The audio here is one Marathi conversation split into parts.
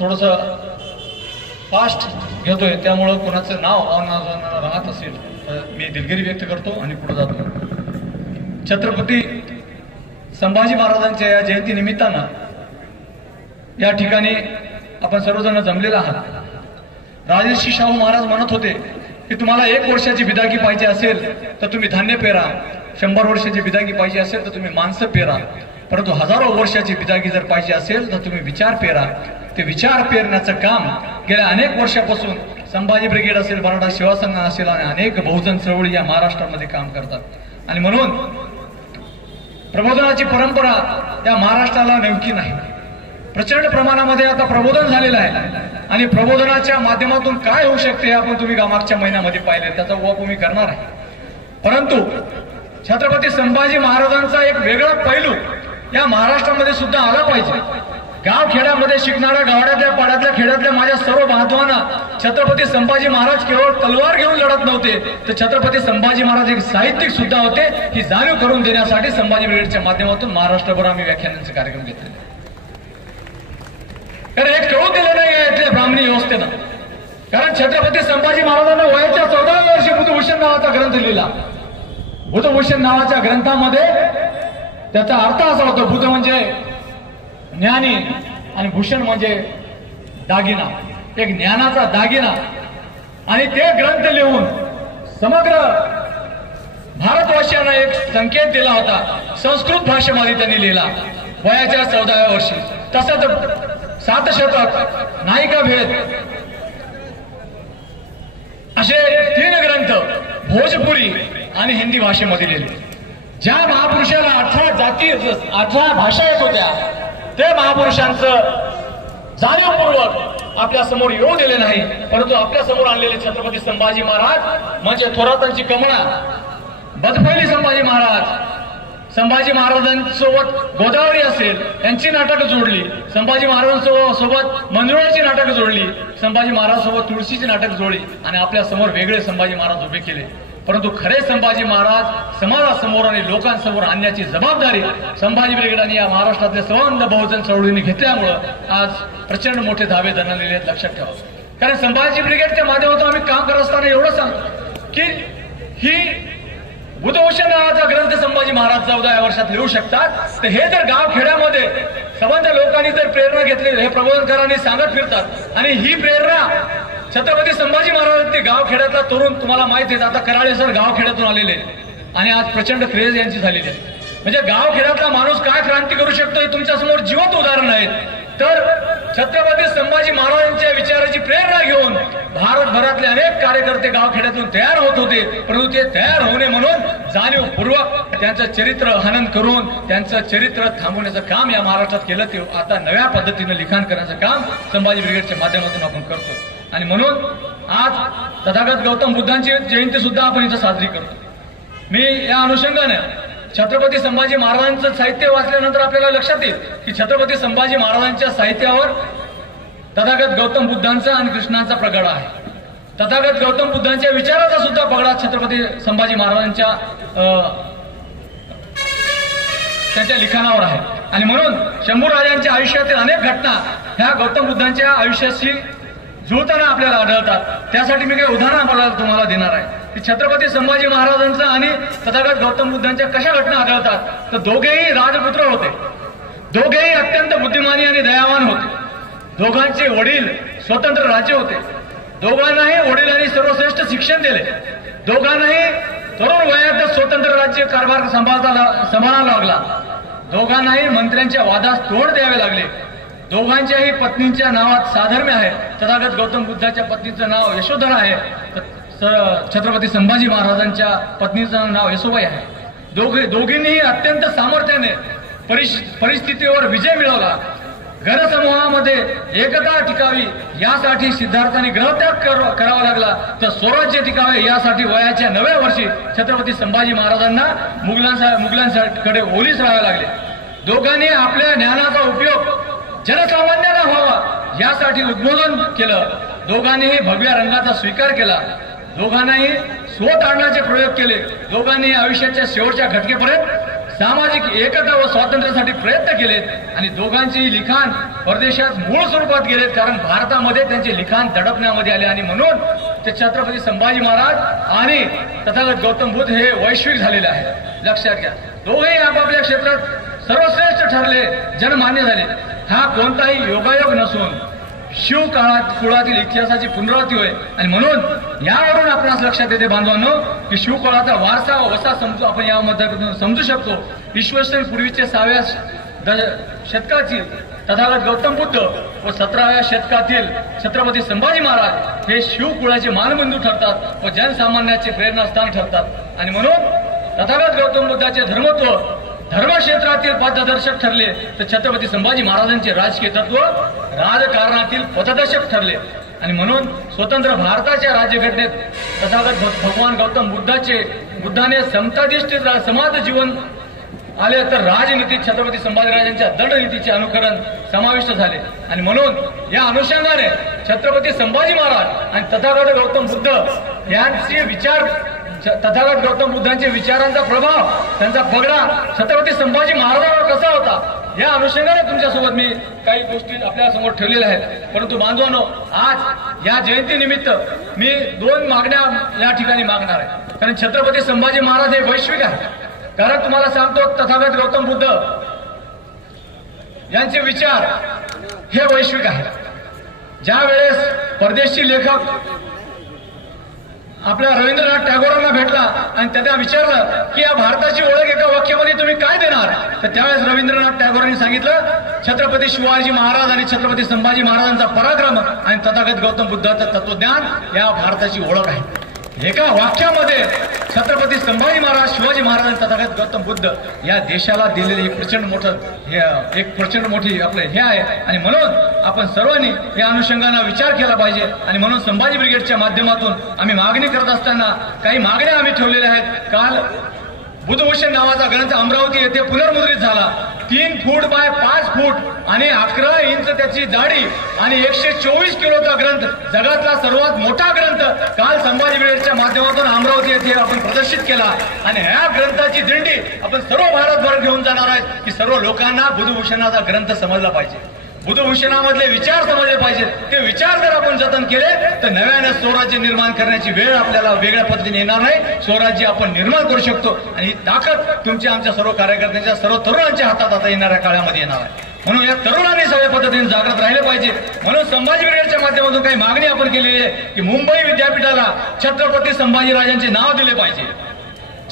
थोडस फास्ट घेतोय, त्यामुळं कोणाचं नाव राहत असेल तर मी दिलगिरी व्यक्त करतो आणि पुढे जातो. छत्रपती संभाजी महाराजांच्या या जयंती निमित्तानं या ठिकाणी आपण सर्वजण जमलेला आहात. राजर्षी शाहू महाराज म्हणत होते की तुम्हाला 1 वर्षाची बिदागी पाहिजे असेल तर तुम्ही धान्य पेरा, 100 वर्षाची बिदागी पाहिजे असेल तर तुम्ही माणसं पेरा, परंतु हजारो वर्षाची बिदागी जर पाहिजे असेल तर तुम्ही विचार पेरा. ते विचार पेरण्याचं काम गेल्या अनेक वर्षापासून संभाजी ब्रिगेड असेल, मराठा सेवा संघ असेल आणि अनेक बहुजन चळवळी या महाराष्ट्रामध्ये काम करतात. आणि म्हणून प्रबोधनाची परंपरा या महाराष्ट्राला नेमकी नाही. प्रचंड प्रमाणामध्ये आता प्रबोधन झालेलं आहे आणि प्रबोधनाच्या माध्यमातून काय होऊ शकते आपण तुम्ही मागच्या महिन्यामध्ये पाहिले, त्याचा उहापोह मी करणार आहे. परंतु छत्रपती संभाजी महाराजांचा एक वेगळा पैलू या महाराष्ट्रामध्ये सुद्धा आला पाहिजे. गावखेड्यामध्ये शिकणाऱ्या गावाड्यातल्या पाड्यातल्या खेड्यातल्या माझ्या सर्व बांधवांना छत्रपती संभाजी महाराज केवळ तलवार घेऊन लढत नव्हते, तर छत्रपती संभाजी महाराज एक साहित्यिक सुद्धा होते. ही जाणीव करून देण्यासाठी संभाजी ब्रिगेडच्या माध्यमातून महाराष्ट्रभर आम्ही व्याख्यानांचे कार्यक्रम घेतले. कारण एक कळू दिलं नाही इथल्या ब्राह्मणी व्यवस्थेनं. कारण छत्रपती संभाजी महाराजांना वयाच्या 14व्या वर्षी बुधभूषण नावाचा ग्रंथ लिहिला. बुधभूषण नावाच्या ग्रंथामध्ये त्याचा अर्थ असा होता, बुध म्हणजे ज्ञानी आणि भूषण म्हणजे दागिना, एक ज्ञानाचा दागिना. आणि ते ग्रंथ लिहून समग्र भारतवर्षांना एक संकेत दिला होता. संस्कृत भाषेमध्ये त्यांनी लिहिला वयाच्या 14व्या वर्षी. तसंच 7 शतक, नायिका भेद असे 3 ग्रंथ भोजपुरी आणि हिंदी भाषेमध्ये लिहिले. ज्या महापुरुषाला 18 जाती 18 भाषा येत होत्या ते महापुरुषांचं जाणीवपूर्वक आपल्या समोर येऊ दिले नाही, परंतु आपल्या समोर आणलेले छत्रपती संभाजी महाराज म्हणजे थोरातांची कमळा, बदफैली संभाजी महाराज, संभाजी महाराजांसोबत गोदावरी असेल यांची नाटकं जोडली, संभाजी महाराजांसोबत मंजुळाची नाटकं जोडली, संभाजी महाराजांसोबत तुळशीची नाटक जोडली आणि आपल्या समोर वेगळे संभाजी महाराज उभे केले. परंतु खरे संभाजी महाराज समाजासमोर आणि लोकांसमोर आणण्याची जबाबदारी संभाजी ब्रिगेडाने या महाराष्ट्रातल्या सर्वांना बहुजन चळवळीने घेतल्यामुळं आज प्रचंड मोठे धावे धरलेले आहेत. लक्षात ठेवा. कारण संभाजी ब्रिगेडच्या माध्यमातून आम्ही काम करत असताना एवढं सांगतो की ही बुधभूषण नावाचा ग्रंथ संभाजी महाराज 14व्या वर्षात लिहू शकतात, तर हे जर गाव खेड्यामध्ये संबंध लोकांनी जर प्रेरणा घेतली, हे प्रबोधनकारांनी सांगत फिरतात आणि ही प्रेरणा छत्रपती संभाजी महाराज ते गाव खेड्यातला तरुण तुम्हाला माहिती आहे. आता कराळे सर गाव खेड्यातून आलेले आणि आज प्रचंड क्रेज यांची झालेली आहे. म्हणजे गाव खेड्यातला माणूस काय क्रांती करू शकतो हे तुमच्या समोर जिवंत उदाहरण आहेत. तर छत्रपती संभाजी महाराजांच्या विचाराची प्रेरणा घेऊन भारतभरातले अनेक कार्यकर्ते गावखेड्यातून तयार होत होते, परंतु ते तयार होणे म्हणून जाणीवपूर्वक त्यांचं चरित्र हनन करून त्यांचं चरित्र थांबवण्याचं काम या महाराष्ट्रात केलं. ते आता नव्या पद्धतीनं लिखाण करण्याचं काम संभाजी ब्रिगेडच्या माध्यमातून आपण करतो. आणि म्हणून आज तथागत गौतम बुद्धांची जयंती सुद्धा आपण इथं साजरी करतो. मी या अनुषंगाने छत्रपती संभाजी महाराजांचं साहित्य वाचल्यानंतर आपल्याला लक्षात येईल की छत्रपती संभाजी महाराजांच्या साहित्यावर तथागत गौतम बुद्धांचा आणि कृष्णांचा प्रगडा आहे. तथागत गौतम बुद्धांच्या विचाराचा सुद्धा पगडा छत्रपती संभाजी महाराजांच्या त्यांच्या लिखाणावर आहे. आणि म्हणून शंभूराजांच्या आयुष्यातील अनेक घटना ह्या गौतम बुद्धांच्या आयुष्याशी जुळताना आपल्याला आढळतात. त्यासाठी मी काही उदाहरण तुम्हाला देणार आहे की छत्रपती संभाजी महाराजांचा आणि तथागत गौतम बुद्धांच्या कशा घटना आढळतात. तर दोघेही राजपुत्र होते, दोघेही अत्यंत बुद्धिमानी आणि दयावान होते, दोघांचे वडील स्वतंत्र राज्य होते, दोघांनाही वडिलांनी सर्वश्रेष्ठ शिक्षण दिले, दोघांनाही तरुण वयात स्वतंत्र राज्य कारभार सांभाळायला लागला, दोघांनाही मंत्र्यांच्या वादास तोंड द्यावे लागले, दोघांच्याही पत्नींच्या नावात साधर्म्य आहे. तथागत गौतम बुद्धाच्या पत्नीचं नाव यशोधरा आहे, छत्रपती संभाजी महाराजांच्या पत्नीचं नाव यशोबाई आहे. दोघींनीही अत्यंत सामर्थ्याने परिस्थितीवर विजय मिळवला. घरसमूहामध्ये एकता टिकावी यासाठी सिद्धार्थाने ग्रहत्याग करावा लागला, तर स्वराज्य टिकावे यासाठी वयाच्या 9व्या वर्षी छत्रपती संभाजी महाराजांना मुघलांकडे ओलीस राहावे लागले. दोघांनी आपल्या ज्ञानाचा उपयोग जनसामान्यांना व्हावा यासाठी उद्बोधन केलं. दोघांनीही भगव्या रंगाचा स्वीकार केला, दोघांनाही स्वत आणण्याचे प्रयोग केले, दोघांनी आयुष्याच्या शेवटच्या घटकेपर्यंत सामाजिक एकता व स्वातंत्र्यासाठी प्रयत्न केलेत आणि दोघांचेही लिखाण परदेशात मूळ स्वरूपात गेलेत, कारण भारतामध्ये त्यांचे लिखाण दडपण्यामध्ये आले आणि म्हणून ते छत्रपती संभाजी महाराज आणि तथागत गौतम बुद्ध हे वैश्विक झालेले आहेत. लक्षात घ्या, दोघेही आपापल्या क्षेत्रात सर्वश्रेष्ठ ठरले, जनमान्य झाले. हा कोणताही योगायोग नसून शिव कुळातील इतिहासाची पुनरावृत्ती होय. आणि म्हणून यावरून आपणास लक्षात येते बांधवांनो की शिवकुळाचा वारसा व वसा समजू आपण यामध्ये समजू शकतो. ईश्वरसन पूर्वीचे 6व्या शतकातील तथागत गौतम बुद्ध व 17व्या शतकातील छत्रपती संभाजी महाराज हे शिवकुळाचे मानबिंदू ठरतात व जनसामान्याचे प्रेरणास्थान ठरतात. आणि म्हणून तथागत गौतम बुद्धाचे धर्मत्व धर्मक्षेत्रातील पथदर्शक ठरले, तर छत्रपती संभाजी महाराजांचे राजकीय तत्व राजकारणातील पथदर्शक ठरले. आणि म्हणून स्वतंत्र भारताच्या राज्यघटनेत तथागत भगवान गौतम बुद्धाने समताधिष्ठ समाज जीवन आले, तर राजनीतीत छत्रपती संभाजीराजांच्या दंडनीतीचे अनुकरण समाविष्ट झाले. आणि म्हणून या अनुषंगाने छत्रपती संभाजी महाराज आणि तथागत गौतम बुद्ध यांचे विचार तथागत गौतम बुद्धांच्या विचारांचा प्रभाव त्यांचा पगडा छत्रपती संभाजी महाराजांवर कसा होता या अनुषंगाने तुमच्यासोबत मी काही गोष्टी आपल्या समोर ठेवलेल्या आहेत. परंतु बांधवांनो, आज या जयंतीनिमित्त मी 2 मागण्या या ठिकाणी मागणार आहे, कारण छत्रपती संभाजी महाराज हे वैश्विक आहे. कारण तुम्हाला सांगतो, तथागत गौतम बुद्ध यांचे विचार हे वैश्विक आहे. ज्या वेळेस परदेशी लेखक आपल्या रवींद्रनाथ टागोरांना भेटला आणि त्यांना विचारलं की या भारताची ओळख एका वाक्यामध्ये तुम्ही काय देणार, तर त्यावेळेस रवींद्रनाथ टागोरांनी सांगितलं छत्रपती शिवाजी महाराज आणि छत्रपती संभाजी महाराजांचा पराक्रम आणि तथागत गौतम बुद्धाचं तत्वज्ञान या भारताची ओळख आहे. एका वाक्यामध्ये छत्रपती संभाजी महाराज, शिवाजी महाराज आणि तथागत गौतम बुद्ध या देशाला दिलेले एक प्रचंड मोठी आपलं हे आहे. आणि म्हणून आपण सर्वांनी या अनुषंगाने विचार केला पाहिजे. आणि म्हणून संभाजी ब्रिगेडच्या माध्यमातून आम्ही मागणी करत असताना काही मागण्या आम्ही ठेवलेल्या आहेत. काल बुधभूषण नावाचा ग्रंथ अमरावती येथे पुनर्मुद्रित झाला. 3 फूट बाय 5 फूट आणि 11 इंच त्याची जाडी आणि 124 किलोचा ग्रंथ, जगातला सर्वात मोठा ग्रंथ काल संभाजी ब्रिगेडच्या माध्यमातून अमरावती येथे आपण प्रदर्शित केला. आणि ह्या ग्रंथाची दिंडी आपण सर्व भारतभर घेऊन जाणार आहेत की सर्व लोकांना बुधभूषणाचा ग्रंथ समजला पाहिजे, बुधभूषणामधले विचार समजले पाहिजेत. ते विचार जर आपण जतन केले तर नव्याने स्वराज्य निर्माण करण्याची वेळ आपल्याला वेगळ्या पद्धतीने येणार नाही. स्वराज्य आपण निर्माण करू शकतो आणि ही ताकद तुमच्या आमच्या सर्व कार्यकर्त्यांच्या, सर्व तरुणांच्या हातात आता येणाऱ्या काळामध्ये येणार आहे. म्हणून या तरुणांनी सगळ्या पद्धतीने जागृत राहिले पाहिजे. म्हणून संभाजी ब्रिगेडच्या माध्यमातून काही मागणी आपण केलेली आहे की मुंबई विद्यापीठाला छत्रपती संभाजीराजांचे नाव दिले पाहिजे.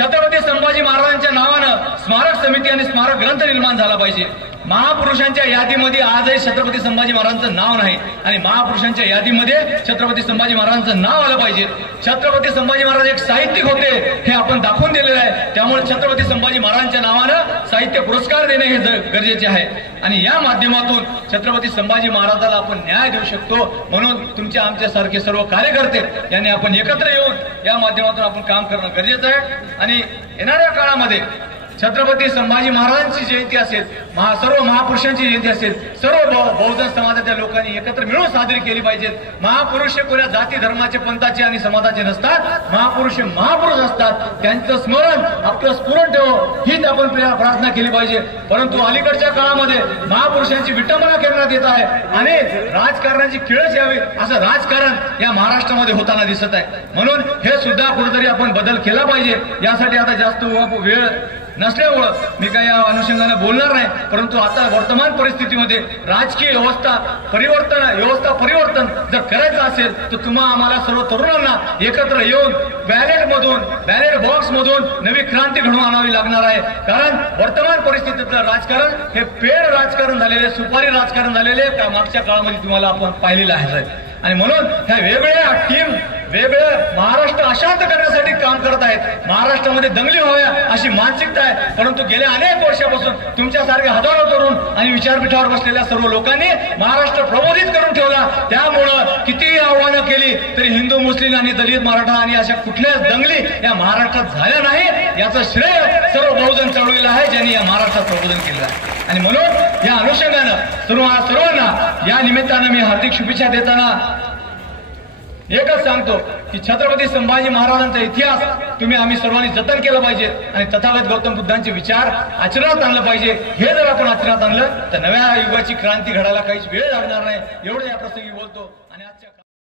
छत्रपती संभाजी महाराजांच्या नावानं स्मारक समिती आणि स्मारक ग्रंथ निर्माण झाला पाहिजे. महापुरुषांच्या यादीमध्ये आजही छत्रपती संभाजी महाराजांचं नाव नाही आणि महापुरुषांच्या यादीमध्ये छत्रपती संभाजी महाराजांचं नाव आलं पाहिजे. छत्रपती संभाजी महाराज एक साहित्यिक होते हे आपण दाखवून दिलेलं आहे. त्यामुळे छत्रपती संभाजी महाराजांच्या नावानं साहित्य पुरस्कार देणे हे गरजेचे आहे. आणि या माध्यमातून छत्रपती संभाजी महाराजाला आपण न्याय देऊ शकतो. म्हणून तुमच्या आमच्यासारखे सर्व कार्यकर्ते यांनी आपण एकत्र येऊन या माध्यमातून आपण काम करणं गरजेचं आहे. आणि येणाऱ्या काळामध्ये छत्रपती संभाजी महाराजांची जयंती असेल, सर्व महापुरुषांची जयंती असेल, सर्व बहुजन समाजाच्या लोकांनी एकत्र मिळून साजरी केली पाहिजेत. महापुरुष कोणत्या जाती धर्माचे, पंथाचे आणि समाजाचे नसतात. महापुरुष महापुरुष असतात. त्यांचं स्मरण आपलं स्फुरण ठेव हीच आपण प्रार्थना केली पाहिजे. परंतु अलीकडच्या काळामध्ये महापुरुषांची विटंबना करण्यात येत आहे आणि राजकारणाची किळस यावी असं राजकारण या महाराष्ट्रामध्ये होताना दिसत आहे. म्हणून हे सुद्धा कुठेतरी आपण बदल केला पाहिजे. यासाठी आता जास्त वेळ नसल्यामुळं मी काही या अनुषंगाने बोलणार नाही. परंतु आता वर्तमान परिस्थितीमध्ये राजकीय व्यवस्था परिवर्तन जर करायचं असेल तर तुम्हा आम्हाला सर्व तरुणांना एकत्र येऊन बॅलेट बॉक्स मधून नवी क्रांती घडवून आणावी लागणार आहे. कारण वर्तमान परिस्थितीतलं राजकारण हे पेड राजकारण झालेले, सुपारी राजकारण झालेले मागच्या काळामध्ये तुम्हाला आपण पाहिलेलं आहे. आणि म्हणून ह्या वेगळ्या महाराष्ट्र अशांत करण्यासाठी काम करत आहेत. महाराष्ट्रामध्ये दंगली व्हाव्या अशी मानसिकता आहे. परंतु गेल्या अनेक वर्षापासून तुमच्यासारखे हजारो तरुण आणि विचारपीठावर बसलेल्या सर्व लोकांनी महाराष्ट्र प्रबोधित करून ठेवला. त्यामुळं कितीही आव्हानं केली तरी हिंदू, मुस्लिम आणि दलित, मराठा आणि अशा कुठल्याच दंगली या महाराष्ट्रात झाल्या नाही. याचं श्रेय सर्व बहुजन चळवळीला आहे ज्यांनी या महाराष्ट्रात प्रबोधन केलं आहे. आणि म्हणून या अनुषंगानं सर्वांना या निमित्तानं मी हार्दिक शुभेच्छा देताना एकच सांगतो की छत्रपती संभाजी महाराजांचा इतिहास आम्ही सर्वांनी जतन केलं पाहिजे आणि तथागत गौतम बुद्धांचे विचार आचरणात आणलं पाहिजे. हे जर आपण आचरणात आणलं तर नव्या युगाची क्रांती घडायला काहीच वेळ लागणार नाही. एवढं या प्रसंगी बोलतो आणि आजच्या